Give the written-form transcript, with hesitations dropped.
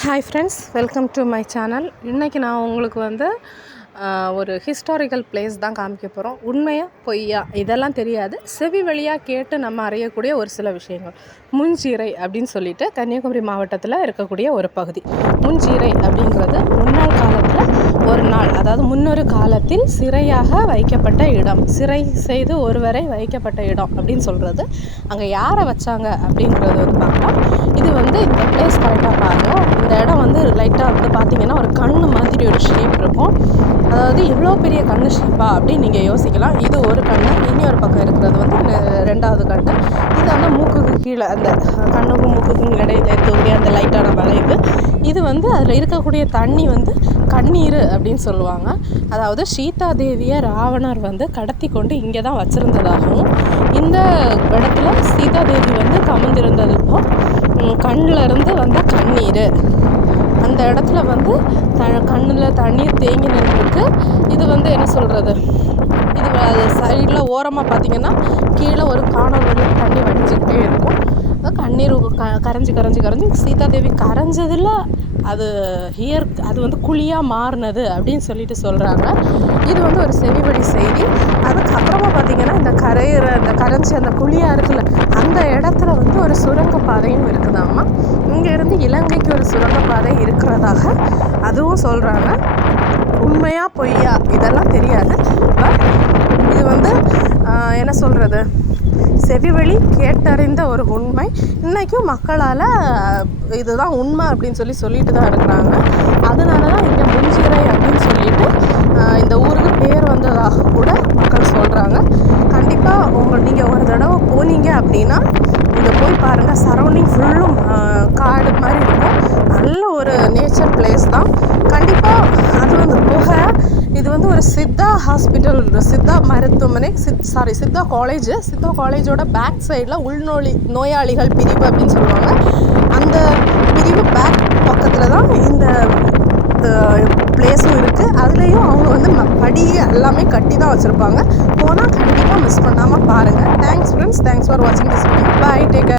Hi friends, welcome to my channel. இன்றைக்கி நான் உங்களுக்கு ஒரு ஹிஸ்டாரிக்கல் பிளேஸ் தான் காமிக்க போகிறோம். உண்மையா பொய்யா இதெல்லாம் தெரியாது, செவி வழியாக கேட்டு நம்ம அறியக்கூடிய ஒரு சில விஷயங்கள். முஞ்சிரை அப்படின்னு சொல்லிட்டு கன்னியாகுமரி மாவட்டத்தில் இருக்கக்கூடிய ஒரு பகுதி. முஞ்சிரை அப்படிங்கிறது முன்னாள் காலத்தில் ஒரு நாள், அதாவது முன்னொரு காலத்தில் சிறையாக வைக்கப்பட்ட இடம், சிறை செய்து ஒருவரை வைக்கப்பட்ட இடம் அப்படின்னு சொல்கிறது. அங்கே யாரை வச்சாங்க அப்படிங்கிறது பார்க்கலாம். இது இந்த பிளேஸ் கரெக்டாக பாருங்கள். இந்த இடம் லைட்டாக பார்த்திங்கன்னா ஒரு கண்ணு மாதிரி ஒரு ஷேப் இருக்கும். அதாவது இவ்வளோ பெரிய கண்ணு ஷேப்பா அப்படின்னு நீங்கள் யோசிக்கலாம். இது ஒரு கண்ணு, இன்னொரு பக்கம் இருக்கிறது ரெண்டாவது கண்ணு. இது மூக்குக்கு கீழே, அந்த கண்ணுக்கும் மூக்குக்கும் இடையில இருக்கக்கூடிய அந்த லைட்டான வளைவு. இது அதில் இருக்கக்கூடிய தண்ணி கண்ணீர் அப்படின்னு சொல்லுவாங்க. அதாவது சீதா தேவியை ராவணர் கடத்தி கொண்டு இங்கே தான் வச்சுருந்ததாகவும், இந்த இடத்துல சீதா தேவி கமர்ந்திருந்ததுக்கும் கண்ணில் இருந்து வந்த கண்ணீர், அந்த இடத்துல கண்ணில் தண்ணீர் தேங்கி நின்றுருக்கு. இது என்ன சொல்கிறது, இது அது சைடில் ஓரமாக பார்த்திங்கன்னா கீழே ஒரு காணல் வழியாக தண்ணி வடிஞ்சிக்கிட்டே இருக்கும். கண்ணீர் கரைஞ்சி சீதாதேவி கரைஞ்சதில் அது அது குழியாக மாறினது அப்படின்னு சொல்லிட்டு சொல்கிறாங்க. இது ஒரு செவிவழி செய்தி. அதுக்கப்புறமா பார்த்திங்கன்னா இந்த கரைஞ்சி அந்த குழியாக இருக்குல்ல, அந்த இடத்துல ஒரு சுரங்கப்பாதையும் இருக்குதாமா. இங்கேருந்து இலங்கைக்கு ஒரு சுரங்கப்பாதை இருக்கிறதாக அதுவும் சொல்கிறாங்க. உண்மையா பொய்யா இதெல்லாம் தெரியாது. பட் இது என்ன சொல்கிறது, செவிவழி கேட்டறிந்த ஒரு உண்மை. இன்றைக்கும் மக்களால் இதுதான் உண்மை அப்படின்னு சொல்லிட்டு தான் இருக்கிறாங்க. அதனால தான் இங்கே முஞ்சிரை அப்படின்னு சொல்லிட்டு இந்த ஊருக்கு பேர் வந்ததாக கூட மக்கள் சொல்கிறாங்க. கண்டிப்பாக நீங்கள் ஒரு தடவை போனீங்க அப்படின்னா இங்கே போய் பாருங்கள். சரௌண்டிங் ஃபுல்லும் காடு மாதிரி இருக்கும். நல்ல ஒரு நேச்சர் பிளேஸ் தான். கண்டிப்பாக அது போக இது ஒரு சித்தா ஹாஸ்பிட்டல், சித்தா மருத்துவமனை, சித்தா காலேஜோட பேக் சைடில் நோயாளிகள் பிரிவு அப்படின்னு சொல்லுவாங்க. அந்த பிரிவு பேக் பக்கத்தில் தான் இந்த பிளேஸும் இருக்குது. அதுலேயும் அவங்க படி எல்லாமே கட்டி தான் வச்சுருப்பாங்க. போனால் கண்டிப்பாக மிஸ் பண்ணாமல் பாருங்கள். தேங்க்ஸ் ஃப்ரெண்ட்ஸ், தேங்க்ஸ் ஃபார் வாட்சிங் this video. Bye, take care.